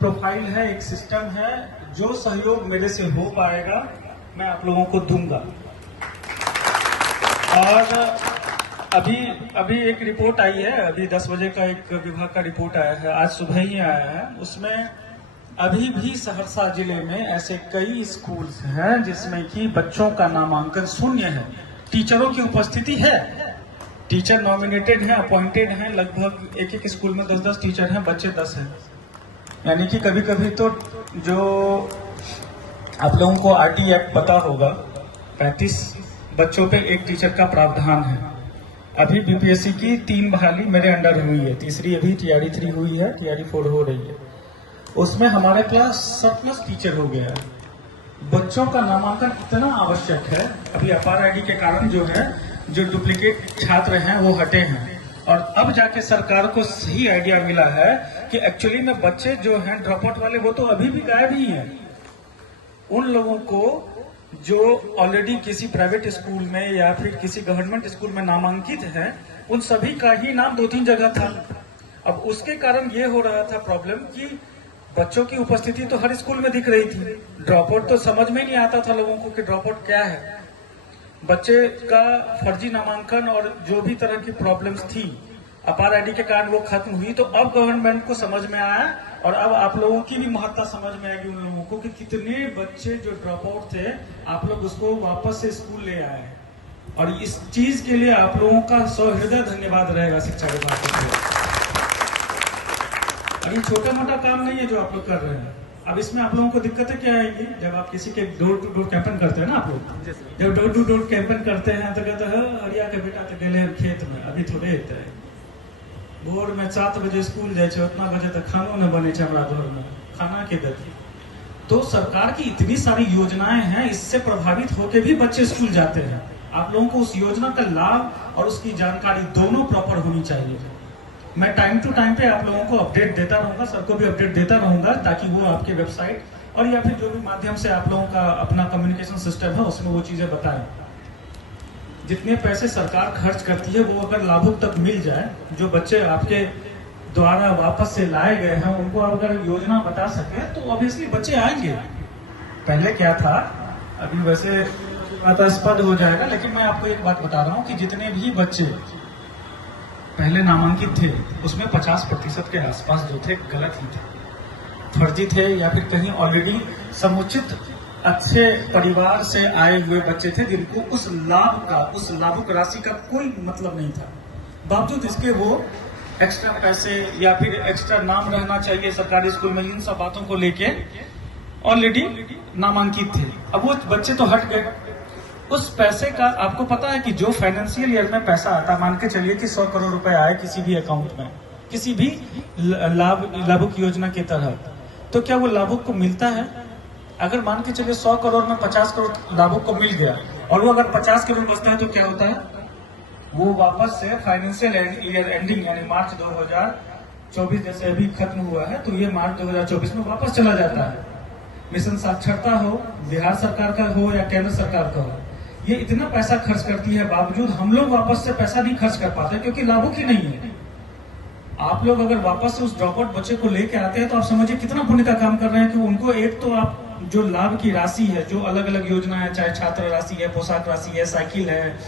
Profile है, एक system है। जो सहयोग मेरे से हो पाएगा मैं आप लोगों को दूंगा। और अभी एक रिपोर्ट आई है, अभी 10 बजे का एक विभाग का रिपोर्ट आया है, आज सुबह ही आया है। उसमें अभी भी सहरसा जिले में ऐसे कई स्कूल्स हैं जिसमें कि बच्चों का नामांकन शून्य है। टीचरों की उपस्थिति है, टीचर नॉमिनेटेड हैं, अपॉइंटेड हैं, लगभग एक स्कूल में 10-10 टीचर हैं, बच्चे 10 हैं। यानी कि कभी कभी तो जो आप लोगों को आरटी एक्ट पता होगा, 35 बच्चों पे एक टीचर का प्रावधान है। अभी बीपीएससी की 3 बहाली मेरे अंडर हुई है, तीसरी अभी टीआरई 3 हुई है, टीआरई 4 हो रही है। उसमें हमारे पास सरप्लस टीचर हो गया है। बच्चों का नामांकन इतना आवश्यक है। अभी अपार आईडी के कारण जो है, जो डुप्लीकेट छात्र हैं वो हटे हैं। और अब जाके सरकार को सही आइडिया मिला है कि एक्चुअली में बच्चे जो हैं ड्रॉप आउट वाले, वो तो अभी भी गायब ही हैं। उन लोगों को जो ऑलरेडी किसी प्राइवेट स्कूल में या फिर किसी गवर्नमेंट स्कूल में नामांकित है, उन सभी का ही नाम 2-3 जगह था। अब उसके कारण ये हो रहा था प्रॉब्लम कि बच्चों की उपस्थिति तो हर स्कूल में दिख रही थी, ड्रॉप आउट तो समझ में नहीं आता था लोगों को कि ड्रॉप आउट क्या है। बच्चे का फर्जी नामांकन और जो भी तरह की प्रॉब्लम्स थी अपार आईडी के कारण वो खत्म हुई। तो अब गवर्नमेंट को समझ में आया और अब आप लोगों की भी महत्ता समझ में आएगी उन लोगों को कि कितने बच्चे जो ड्रॉप आउट थे, आप लोग उसको वापस से स्कूल ले आए। और इस चीज के लिए आप लोगों का सहृदय धन्यवाद रहेगा शिक्षा विभाग को। और ये छोटा मोटा काम नहीं है जो आप लोग कर रहे हैं। अब इसमें आप लोगों को दिक्कतें क्या आएगी? जब आप किसी के डोर टू डोर कैंपेन करते हैं ना, आप लोग जब डोर टू डोर कैंपेन करते हैं तो कहते हैं हरिया के बेटा तो गए खेत में, अभी थोड़े है भोर में 7 बजे स्कूल जाए, उतना बजे तक खानो न बने हमरा घर में, खाना के देती। तो सरकार की इतनी सारी योजनाएं हैं, इससे प्रभावित होकर भी बच्चे स्कूल जाते हैं। आप लोगों को उस योजना का लाभ और उसकी जानकारी दोनों प्रॉपर होनी चाहिए। मैं टाइम टू टाइम पे आप लोगों को अपडेट देता रहूंगा, सर को भी अपडेट देता रहूंगा, ताकि वो आपके वेबसाइट और या फिर जो भी माध्यम से आप लोगों का अपना कम्युनिकेशन सिस्टम है उसमें वो चीजें बताएं। जितने पैसे सरकार खर्च करती है वो अगर लाभुक तक मिल जाए, जो बच्चे आपके द्वारा वापस से लाए गए हैं उनको आप अगर योजना बता सके तो ऑब्वियसली बच्चे आएंगे। पहले क्या था, अभी वैसे अतस्पद हो जाएगा, लेकिन मैं आपको एक बात बता रहा हूँ कि जितने भी बच्चे पहले नामांकित थे उसमें 50% के आसपास जो थे गलत ही थे, फर्जी थे, या फिर कहीं ऑलरेडी समुचित अच्छे परिवार से आए हुए बच्चे थे जिनको उस लाभुक राशि का कोई मतलब नहीं था। बावजूद इसके वो एक्स्ट्रा पैसे या फिर एक्स्ट्रा नाम रहना चाहिए सरकारी स्कूल में, इन सब बातों को लेके ऑलरेडी नामांकित थे। अब वो बच्चे तो हट गए। उस पैसे का आपको पता है कि जो फाइनेंशियल ईयर में पैसा आता, मान के चलिए कि 100 करोड़ रुपए आए किसी भी अकाउंट में, किसी भी लाभुक योजना के तहत, तो क्या वो लाभुक को मिलता है? अगर मान के चलिए 100 करोड़ में 50 करोड़ लाभुक को मिल गया और वो अगर 50 करोड़ बचता है तो क्या होता है? वो वापस से फाइनेंशियल ईयर एंडिंग यानी मार्च 2024 जैसे अभी खत्म हुआ है तो ये मार्च 2024 में वापस चला जाता है। मिशन साक्षरता हो, बिहार सरकार का हो या केंद्र सरकार का हो, ये इतना पैसा खर्च करती है, बावजूद हम लोग वापस से पैसा नहीं खर्च कर पाते क्योंकि लाभुक ही नहीं है। आप लोग अगर वापस से उस ड्रॉप आउट बच्चे को लेके आते हैं तो आप समझिए कितना पुण्य का काम कर रहे हैं कि उनको एक तो आप जो लाभ की राशि है, जो अलग अलग योजना है, चाहे छात्र राशि है, पोशाक राशि है, साइकिल है,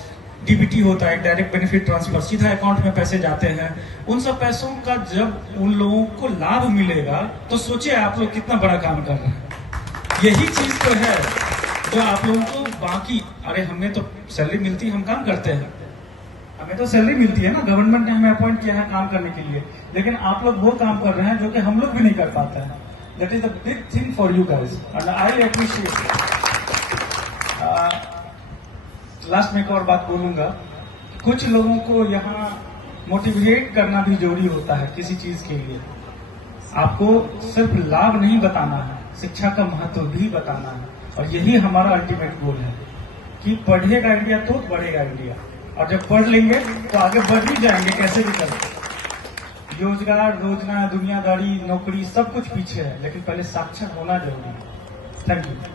डीबीटी होता है, डायरेक्ट बेनिफिट ट्रांसफर, सीधा अकाउंट में पैसे जाते हैं, उन सब पैसों का जब उन लोगों को लाभ मिलेगा तो सोचिए आप लोग कितना बड़ा काम कर रहे हैं। यही चीज तो है जो आप लोगों को बाकी, अरे हमें तो सैलरी मिलती है, हम काम करते हैं, हमें तो सैलरी मिलती है ना, गवर्नमेंट ने हमें अपॉइंट किया है काम करने के लिए, लेकिन आप लोग वो काम कर रहे हैं जो कि हम लोग भी नहीं कर पाते हैं। That is the big thing for you guys and I appreciate. Last में एक और बात बोलूंगा, कुछ लोगों को यहाँ मोटिवेट करना भी जरूरी होता है किसी चीज के लिए। आपको सिर्फ लाभ नहीं बताना है, शिक्षा का महत्व भी बताना है, और यही हमारा अल्टीमेट गोल है कि पढ़ेगा इंडिया तो बढ़ेगा इंडिया, और जब पढ़ लेंगे तो आगे बढ़ भी जाएंगे कैसे भी करके। रोजगार, दुनियादारी, नौकरी सब कुछ पीछे है, लेकिन पहले साक्षर होना जरूरी है। Thank you.